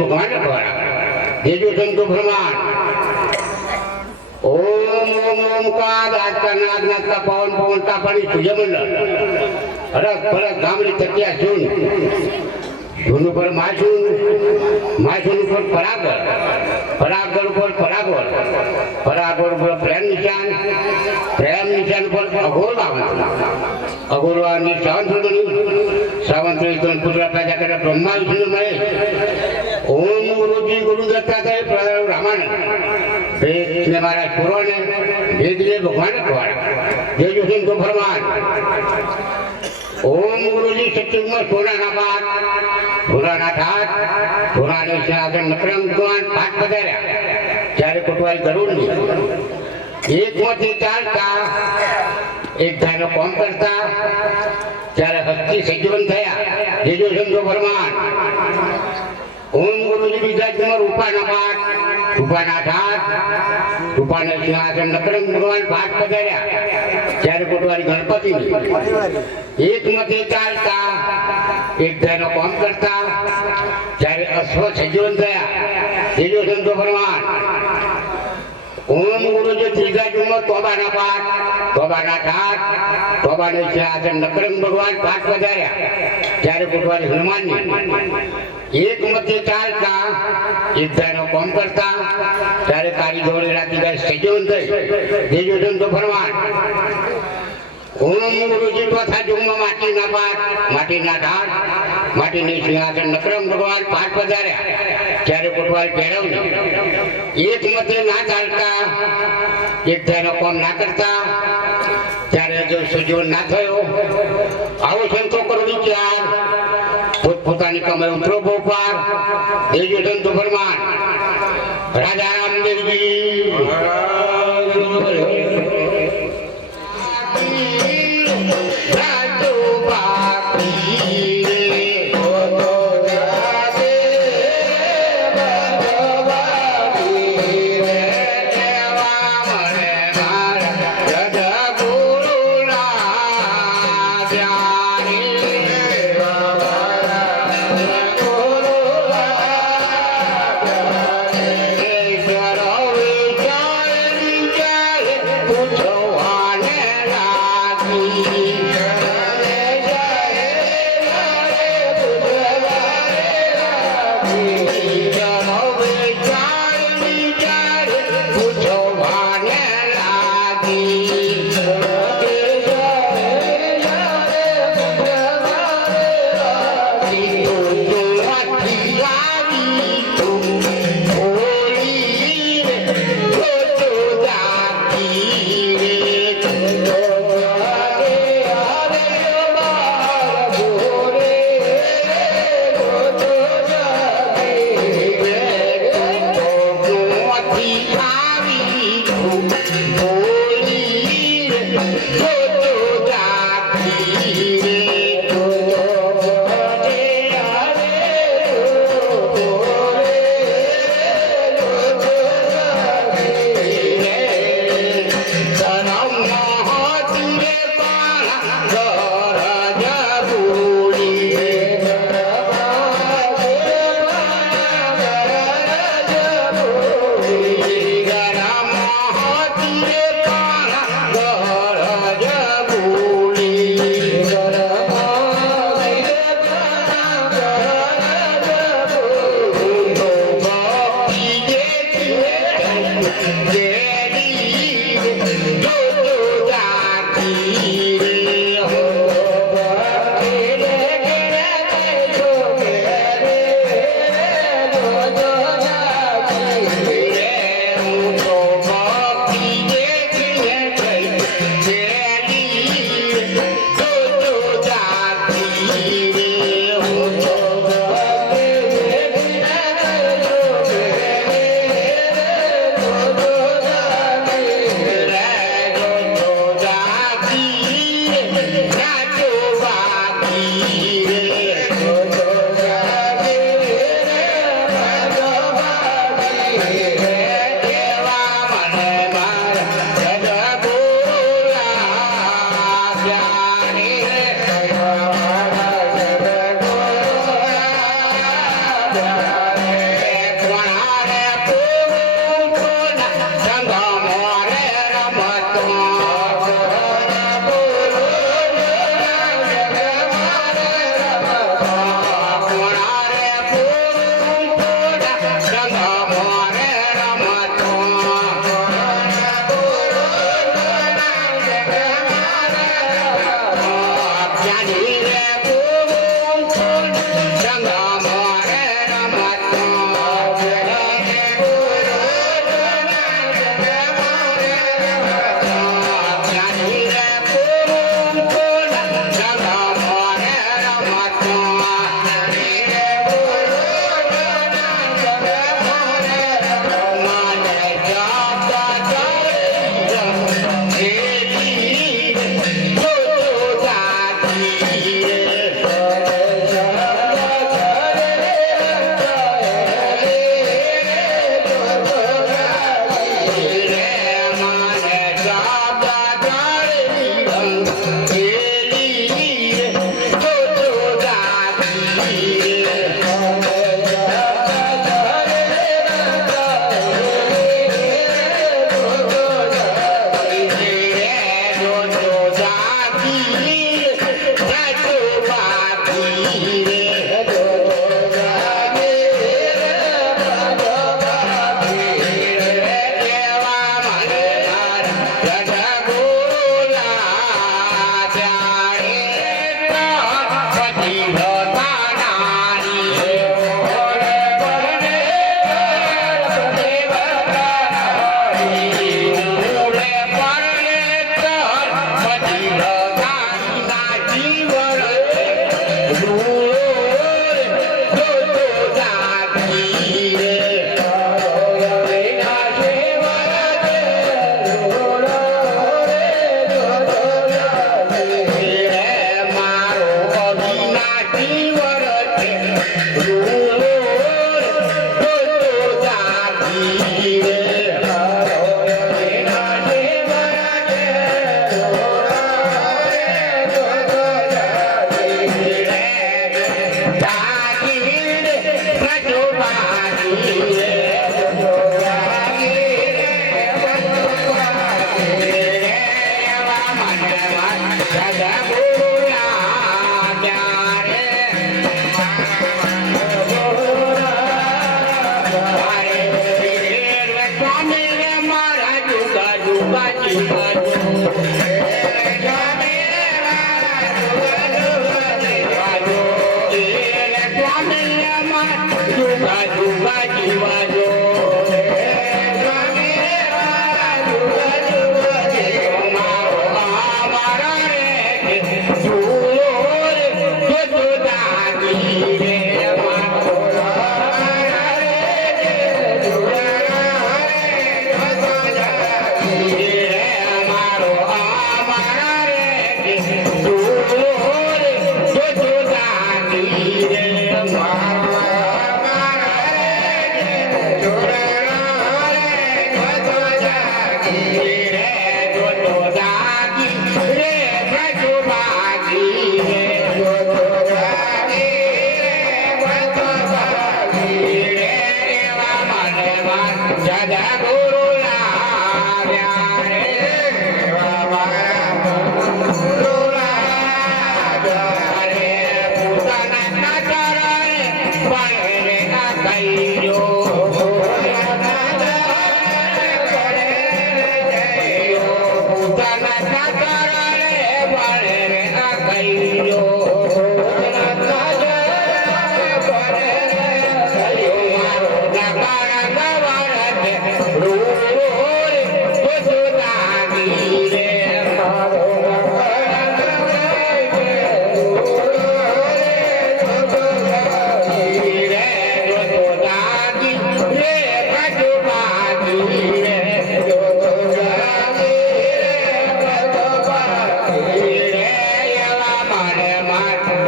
ભગવાન દેજો સંતો ભ્રમાણ ઓમ ઓમ ઓમકાર આજકા નાગ નાગતા પવન પવન તાપાણી સૂર્યમંડળ હરક ફરક ગામડી તકિયા જૂન જૂન ઉપર માછુન માછુન ઉપર પરાગળ પરાગળ ઉપર પરાગળ પરાગળ ઉપર પ્રેમ નિશાન ઉપર અઘોર બાવન અઘોરવાની સાવંતણી પુત્ર પ્રજા કરે બ્રહ્મા વિષ્ણુ મહેશ ઓમ ગુરુજી ગુરુ દત્તાત્રેય પ્રણવ રામાનંદ વેદ ને મારા પુરોને વેદ ને ભગવાન ખવાડા દેજો સંતો ફરમાન ઓમ ગુરુજી સત્યુગમાં સોનાના પાઠ ભૂરાના ઠાઠ ભૂરાને સિંહાસન નકરંગ ભગવાન પાઠ પધાર્યા ત્યારે કોટવાઈ ગરુડની એકમાંથી ચાલતા એક ધારો કોમ કરતા ત્યારે હસ્તી સજીવન થયા દેજો સંતો ફરમાન ઓમ ગુરુજી બીજા રૂપાના પાઠ રૂપાના ઠાઠ રૂપાને સિંહાસન નકરંગ ભગવાન પાઠ પધાર્યા ત્યારે કોટવારી ગણપતિની એકમાંથી ચાલતા એક ધારો કોમ કરતા ત્યારે અશ્વ સજીવન થયા દેજો સંતો ફરમાન ઓમ ગુરુજી ત્રીજા જુમો તોબાના પાઠ તોબાના ઠાઠ તોબાને સિંહાસન નકરંગ ભગવાન પાઠ પધાર્યા ત્યારે કોટવારી હનુમાનની એક મધ્ય ચાલતા એક ધારો કોમ કરતા ત્યારે કાળી ધોળી રાતી ગાય સજીવન થઈ દેજો સંતો ફરમાન ઓમ ગુરુજી ચોથા જુમમાં માટીના પાઠ માટીના ઢાળ માટીની સિંહાસન નકરંગ ભગવાન પાઠ પધાર્યા ત્યારે કોટવારી ભેરવની એક મધ્ય ના ચાલતા એક ધારો કોમ ના કરતા ત્યારે જો સજીવન ના થયો આવો સંતો કરોડી ચાર પોતાની કમાઈ ઉતરો ભોપાર દેજો સંતો ફરમાન રાજા રામદેવજી Oh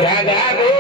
Jada